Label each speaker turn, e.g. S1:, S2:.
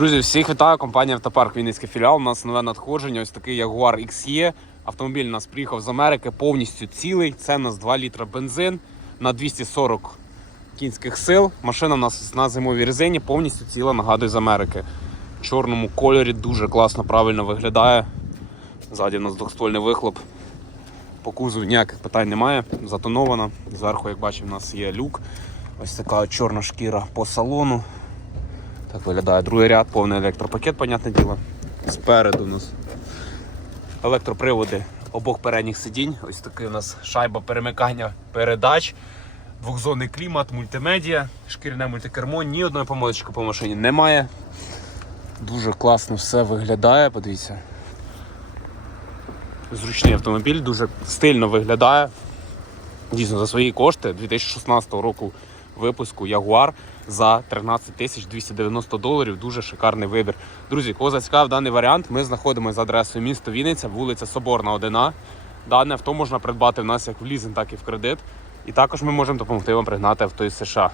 S1: Друзі, всіх вітаю. Компанія Автопарк Вінницький філіал. У нас нове надходження. Ось такий Jaguar XE. Автомобіль у нас приїхав з Америки, повністю цілий. Це у нас 2 літра бензин на 240 кінських сил. Машина у нас на зимовій резині, повністю ціла, нагадую, з Америки. В чорному кольорі дуже класно, правильно виглядає. Ззаді у нас двохствольний вихлоп. По кузову ніяких питань немає. Затонована. Зверху, як бачимо, у нас є люк. Ось така чорна шкіра по салону. Так виглядає другий ряд, повний електропакет, понятне діло. Спереду у нас електроприводи обох передніх сидінь. Ось такий у нас шайба перемикання передач, двохзонний клімат, мультимедіа, шкіряне мультикермо, ні одної помилочки по машині немає. Дуже класно все виглядає, подивіться. Зручний автомобіль, дуже стильно виглядає. Дійсно, за свої кошти 2016 року випуску Ягуар за 13 тисяч 290 доларів. Дуже шикарний вибір. Друзі, кого зацікавив даний варіант, ми знаходимося за адресою міста Вінниця, вулиця Соборна, 1А. Дане авто можна придбати в нас як в лізинг, так і в кредит. І також ми можемо допомогти вам пригнати авто із США.